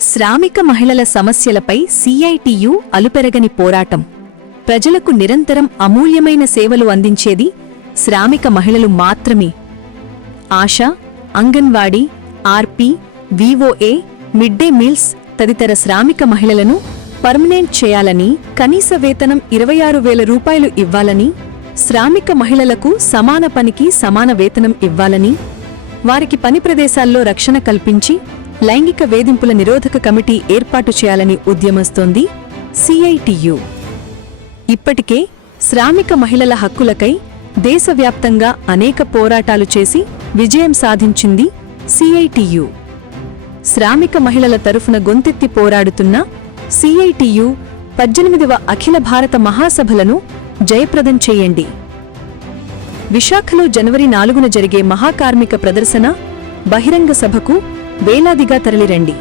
శ్రామిక మహిళల సమస్యలపై సిఐటియు అలుపెరగని పోరాటం. ప్రజలకు నిరంతరం అమూల్యమైన సేవలు అందించేది శ్రామిక మహిళలు మాత్రమే. ఆశా, అంగన్వాడీ, ఆర్పి, వివోఏ, మిడ్ డే మీల్స్ తదితర శ్రామిక మహిళలను పర్మనెంట్ చేయాలని, కనీస వేతనం 26,000 రూపాయలు ఇవ్వాలని, శ్రామిక మహిళలకు సమాన పనికి సమాన వేతనం ఇవ్వాలని, వారికి పని ప్రదేశాల్లో రక్షణ కల్పించి లైంగిక వేధింపుల నిరోధక కమిటీ ఏర్పాటు చేయాలని ఉద్యమిస్తోంది సిఐటియు. ఇప్పటికే శ్రామిక మహిళల హక్కులకై దేశవ్యాప్తంగా అనేక పోరాటాలు చేసి విజయం సాధించింది సిఐటియు. శ్రామిక మహిళల తరఫున గొంతెత్తి పోరాడుతున్న సిఐటియు 18వ అఖిల భారత మహాసభలను జయప్రదం చేయండి. విశాఖలో జనవరి 4న జరిగే మహాకార్మిక ప్రదర్శన, బహిరంగ సభకు వేలాదిగా తరలిరండి.